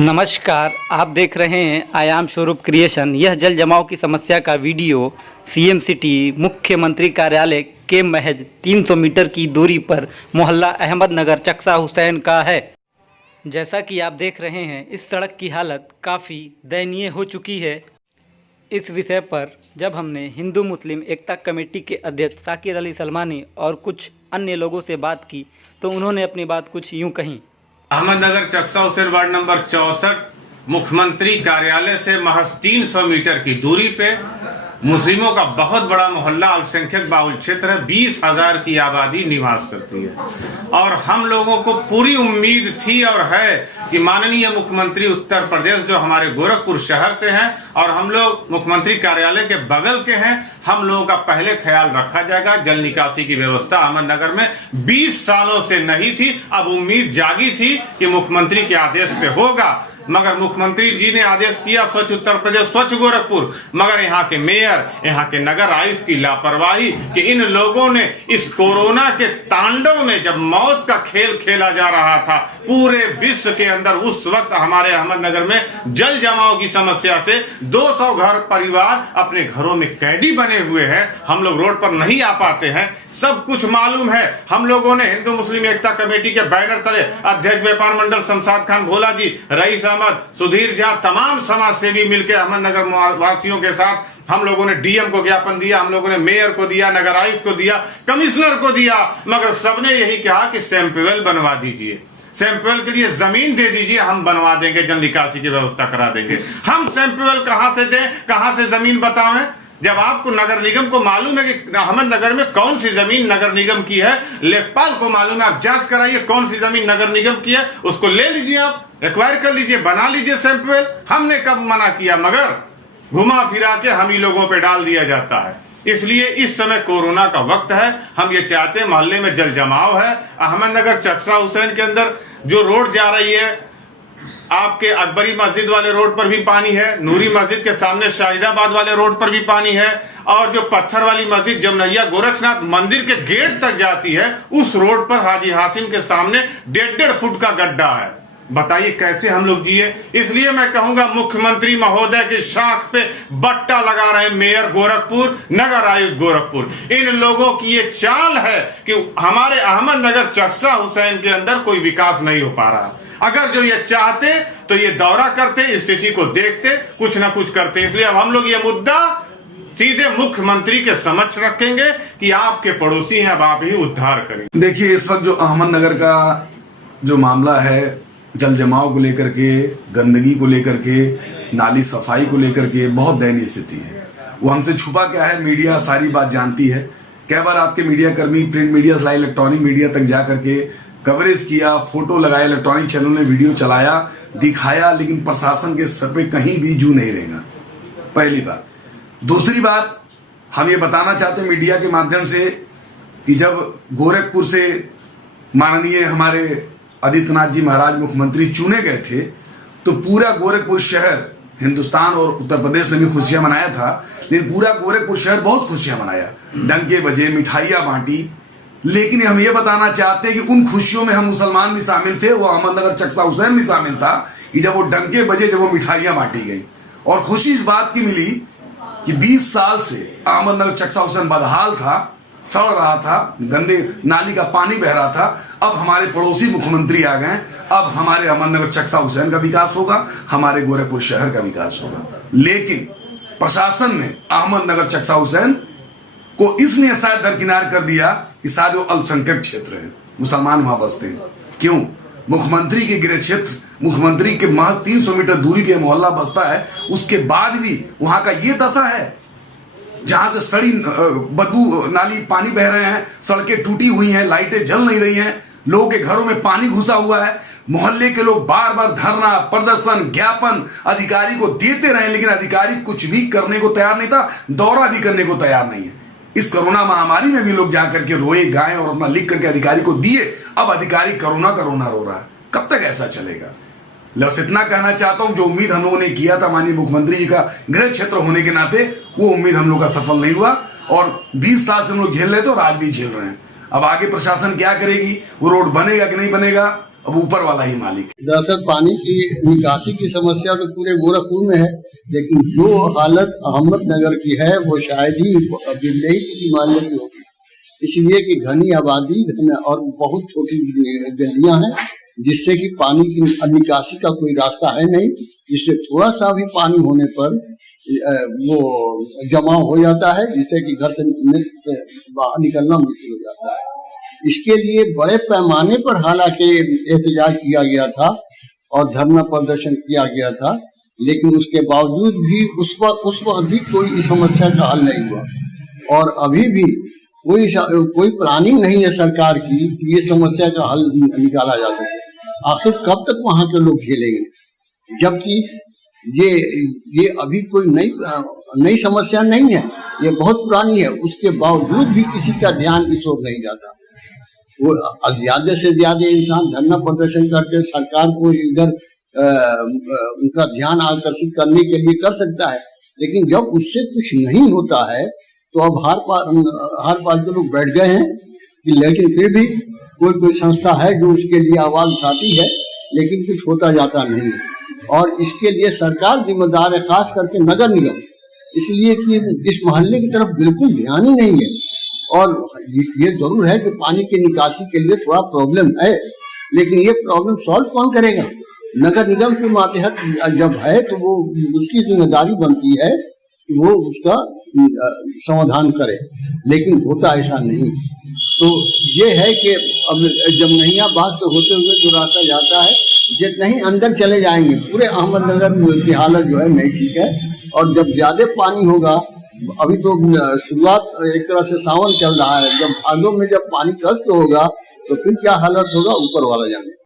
नमस्कार, आप देख रहे हैं आयाम स्वरूप क्रिएशन। यह जल जमाव की समस्या का वीडियो सीएम सिटी मुख्यमंत्री कार्यालय के महज 300 मीटर की दूरी पर मोहल्ला अहमदनगर चकसा हुसैन का है। जैसा कि आप देख रहे हैं, इस सड़क की हालत काफ़ी दयनीय हो चुकी है। इस विषय पर जब हमने हिंदू मुस्लिम एकता कमेटी के अध्यक्ष साकिर अली सलमानी और कुछ अन्य लोगों से बात की तो उन्होंने अपनी बात कुछ यूँ कही। अहमदनगर चकसा हुसैन वार्ड नंबर 64 मुख्यमंत्री कार्यालय से महज 300 मीटर की दूरी पे मुस्लिमों का बहुत बड़ा मोहल्ला अल्पसंख्यक बाहुल क्षेत्र है। 20,000 की आबादी निवास करती है और हम लोगों को पूरी उम्मीद थी और है कि माननीय मुख्यमंत्री उत्तर प्रदेश जो हमारे गोरखपुर शहर से हैं और हम लोग मुख्यमंत्री कार्यालय के बगल के हैं, हम लोगों का पहले ख्याल रखा जाएगा। जल निकासी की व्यवस्था अहमदनगर में 20 सालों से नहीं थी, अब उम्मीद जागी थी कि मुख्यमंत्री के आदेश पे होगा। मगर मुख्यमंत्री जी ने आदेश किया स्वच्छ उत्तर प्रदेश स्वच्छ गोरखपुर, मगर यहाँ के मेयर, यहाँ के नगर आयुक्त की लापरवाही कि इन लोगों ने इस कोरोना के तांडव में जब मौत का खेल खेला जा रहा था पूरे विश्व के अंदर, उस वक्त हमारे अहमदनगर में जल जमाव की समस्या से 200 घर परिवार अपने घरों में कैदी बने हुए हैं। हम लोग रोड पर नहीं आ पाते हैं, सब कुछ मालूम है। हम लोगों ने हिंदू मुस्लिम एकता कमेटी के बैनर तले अध्यक्ष व्यापार मंडल शमशाद खान भोला जी, रईस अहमद, सुधीर झा, तमाम समाज सेवी मिलकर अहमदनगर वासियों के साथ हम लोगों ने डीएम को ज्ञापन दिया, हम लोगों ने मेयर को दिया, नगर आयुक्त को दिया, कमिश्नर को दिया, मगर सबने यही कहा कि सैंपल बनवा दीजिए, सैंपल के लिए जमीन दे दीजिए, हम बनवा देंगे, जल निकासी की व्यवस्था करा देंगे। हम सैंपल कहां से दें, कहां से जमीन बतावें, जब आपको नगर निगम को मालूम है कि अहमदनगर में कौन सी जमीन नगर निगम की है, लेखपाल को मालूम है, आप जांच कराइए कौन सी जमीन नगर निगम की है, उसको ले लीजिए, आप एक्वायर कर लीजिए, बना लीजिए सैंपल। हमने कब मना किया, मगर घुमा फिरा के हम ही लोगों पे डाल दिया जाता है। इसलिए इस समय कोरोना का वक्त है, हम ये चाहते हैं, मोहल्ले में जल जमाव है। अहमदनगर चकसा हुसैन के अंदर जो रोड जा रही है, आपके अकबरी मस्जिद वाले रोड पर भी पानी है, नूरी मस्जिद के सामने शाहिदाबाद वाले रोड पर भी पानी है, और जो पत्थर वाली मस्जिद जमनैया गोरक्षनाथ मंदिर के गेट तक जाती है, उस रोड पर हाजी हासिम के सामने 1.5 फुट का गड्ढा है। बताइए कैसे हम लोग जिए। इसलिए मैं कहूंगा मुख्यमंत्री महोदय की शाख पे बट्टा लगा रहे मेयर गोरखपुर, नगर आयुक्त गोरखपुर, इन लोगों की ये चाल है कि हमारे अहमदनगर चकसा हुसैन के अंदर कोई विकास नहीं हो पा रहा। अगर जो ये चाहते तो ये दौरा करते, स्थिति को देखते, कुछ ना कुछ करते। इसलिए अब हम लोग ये मुद्दा सीधे मुख्यमंत्री के समक्ष रखेंगे कि आपके पड़ोसी हैं, अब आप ही उद्धार करें। देखिए, इस वक्त जो अहमदनगर का जो मामला है, जल जमाव को लेकर के, गंदगी को लेकर के, नाली सफाई को लेकर के बहुत दयनीय स्थिति है। वो हमसे छुपा क्या है, मीडिया सारी बात जानती है। कई बार आपके मीडिया कर्मी प्रिंट मीडिया से इलेक्ट्रॉनिक मीडिया तक जा करके कवरेज किया, फोटो लगाया, इलेक्ट्रॉनिक चैनल में वीडियो चलाया, दिखाया, लेकिन प्रशासन के सर पे कहीं भी जू नहीं रहेगा, पहली बात। दूसरी बात, हम ये बताना चाहते हैं मीडिया के माध्यम से कि जब गोरखपुर से माननीय हमारे आदित्यनाथ जी महाराज मुख्यमंत्री चुने गए थे तो पूरा गोरखपुर शहर, हिंदुस्तान और उत्तर प्रदेश ने भी खुशियां मनाया था, लेकिन पूरा गोरखपुर शहर बहुत खुशियां मनाया, डंके बजे, मिठाइयां बांटी। लेकिन हम ये बताना चाहते हैं कि उन खुशियों में हम मुसलमान भी शामिल थे, वो अहमदनगर चकसा हुसैन भी शामिल था कि जब वो डंके बजे, जब वो मिठाइयां बांटी गई। और खुशी इस बात की मिली कि 20 साल से अहमदनगर चकसा हुसैन बदहाल था, सड़ रहा था, गंदे नाली का पानी बह रहा था। अब हमारे पड़ोसी मुख्यमंत्री आ गए, अब हमारे अहमदनगर चकसा हुसैन का विकास होगा, हमारे गोरखपुर शहर का विकास होगा। लेकिन प्रशासन ने अहमदनगर चकसा हुसैन को इसलिए शायद दरकिनार कर दिया कि शायद वो अल्पसंख्यक क्षेत्र है, मुसलमान वहां बसते हैं। क्यों? मुख्यमंत्री के गृह क्षेत्र, मुख्यमंत्री के महज 300 मीटर दूरी पे मोहल्ला बसता है, उसके बाद भी वहां का ये दशा है, जहां से सड़ी बदबू नाली पानी बह रहे हैं, सड़कें टूटी हुई हैं, लाइटें जल नहीं रही हैं, लोगों के घरों में पानी घुसा हुआ है। मोहल्ले के लोग बार बार धरना, प्रदर्शन, ज्ञापन अधिकारी को देते रहे, लेकिन अधिकारी कुछ भी करने को तैयार नहीं था, दौरा भी करने को तैयार नहीं है। इस कोरोना महामारी में भी लोग जाकर के रोए गाए और अपना लिख करके अधिकारी को दिए। अब अधिकारी कोरोना कोरोना रो रहा है। कब तक ऐसा चलेगा? बस इतना कहना चाहता हूं, जो उम्मीद हम लोगों ने किया था माननीय मुख्यमंत्री जी का गृह क्षेत्र होने के नाते, वो उम्मीद हम लोग का सफल नहीं हुआ और 20 साल से हम लोग झेल रहे थे और आज भी झेल रहे हैं। अब आगे प्रशासन क्या करेगी, वो रोड बनेगा कि नहीं बनेगा, अब ऊपर वाला ही मालिक। दरअसल पानी की निकासी की समस्या तो पूरे गोरखपुर में है, लेकिन जो हालत अहमदनगर की है वो शायद ही बिरले ही किसी मोहल्ले की होगी, इसलिए कि घनी आबादी और बहुत छोटी गलियां हैं, जिससे कि पानी की निकासी का कोई रास्ता है नहीं, जिससे थोड़ा सा भी पानी होने पर वो जमाव हो जाता है, जिससे कि घर से बाहर निकलना मुश्किल हो जाता है। इसके लिए बड़े पैमाने पर हालांकि एहतजाज किया गया था और धरना प्रदर्शन किया गया था, लेकिन उसके बावजूद भी उस वक्त भी कोई इस समस्या का हल नहीं हुआ और अभी भी कोई प्लानिंग नहीं है सरकार की कि ये समस्या का हल निकाला जा सके। आखिर कब तक वहां के लोग झेलेंगे, जबकि ये अभी कोई नई समस्या नहीं है, ये बहुत पुरानी है। उसके बावजूद भी किसी का ध्यान इस ओर नहीं जाता। वो ज्यादा से ज्यादा इंसान धरना प्रदर्शन करके सरकार को इधर उनका ध्यान आकर्षित करने के लिए कर सकता है, लेकिन जब उससे कुछ नहीं होता है तो अब हर पास के लोग बैठ गए हैं कि लेकिन फिर भी कोई संस्था है जो उसके लिए आवाज उठाती है, लेकिन कुछ होता जाता नहीं है। और इसके लिए सरकार जिम्मेदार है, खास करके नगर निगम, इसलिए कि इस मोहल्ले की तरफ बिल्कुल ध्यान ही नहीं है। और ये जरूर है कि पानी की निकासी के लिए थोड़ा प्रॉब्लम है, लेकिन ये प्रॉब्लम सॉल्व कौन करेगा? नगर निगम के मातहत जब है तो वो उसकी जिम्मेदारी बनती है कि वो उसका समाधान करे, लेकिन होता ऐसा नहीं। तो ये है कि अब जमनहिया बाग से होते हुए जो रास्ता जाता है, जितना ही अंदर चले जाएंगे पूरे अहमदनगर की हालत जो है नहीं ठीक है। और जब ज्यादा पानी होगा, अभी तो शुरुआत एक तरह से सावन चल रहा है, जब भादों में जब पानी कष्ट होगा तो फिर क्या हालत होगा ऊपर वाला जाने।